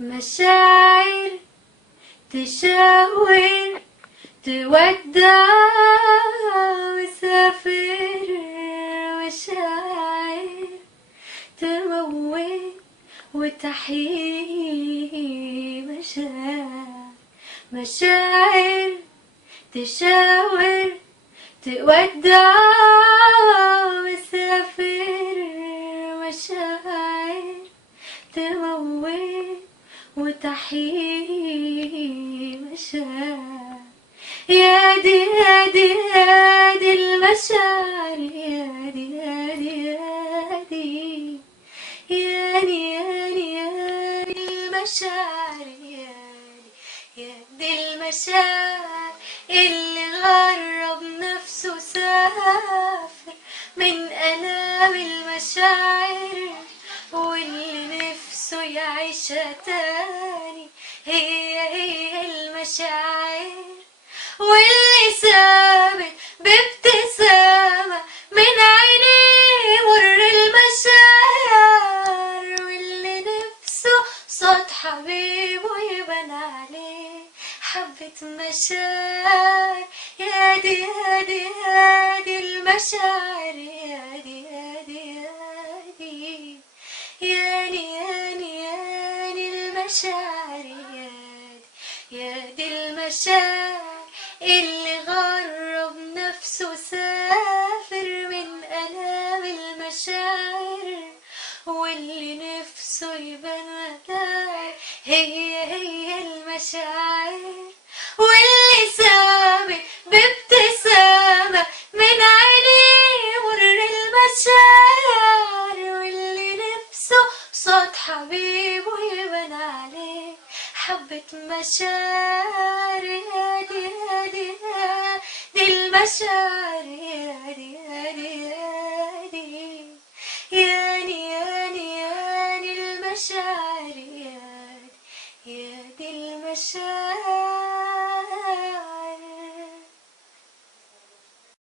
مشاعر تشاور تودع وسافر، مشاعر تموت وتحيي، مشاعر تشاور تودع وسافر، مشاعر تموت وتحيي، مشاعر يا دي يا دي يا دي المشاعر، يا دي يا دي يا دي يا دي يا دي يا دي المشاعر، يا دي المشاعر اللي غرب نفسه سافر من آلام المشاعر، واللي نفسه يعيشها تاني هي المشاعر، واللي ثابت بابتسامة من عينيه مر المشاعر، واللي نفسه صوت حبيبه يبان عليه حبة مشاعر، يا دي يا دي يا دي المشاعر، يا دي يا دي يا دي ياني ياني ياني المشاعر، يا دي المشاعر اللي غرب نفسه سافر من آلام المشاعر، واللي نفسه يبان مشاعر هي المشاعر، واللي ثابت بابتسامة من عينيه مر المشاعر، واللي نفسه صوت حبيبه يبان عليه حبة مشاعر، يا دي يا دي يا دي المشاعر، يا دي يا دي يا دي ياني ياني ياني المشاعر، يا دي المشاعر.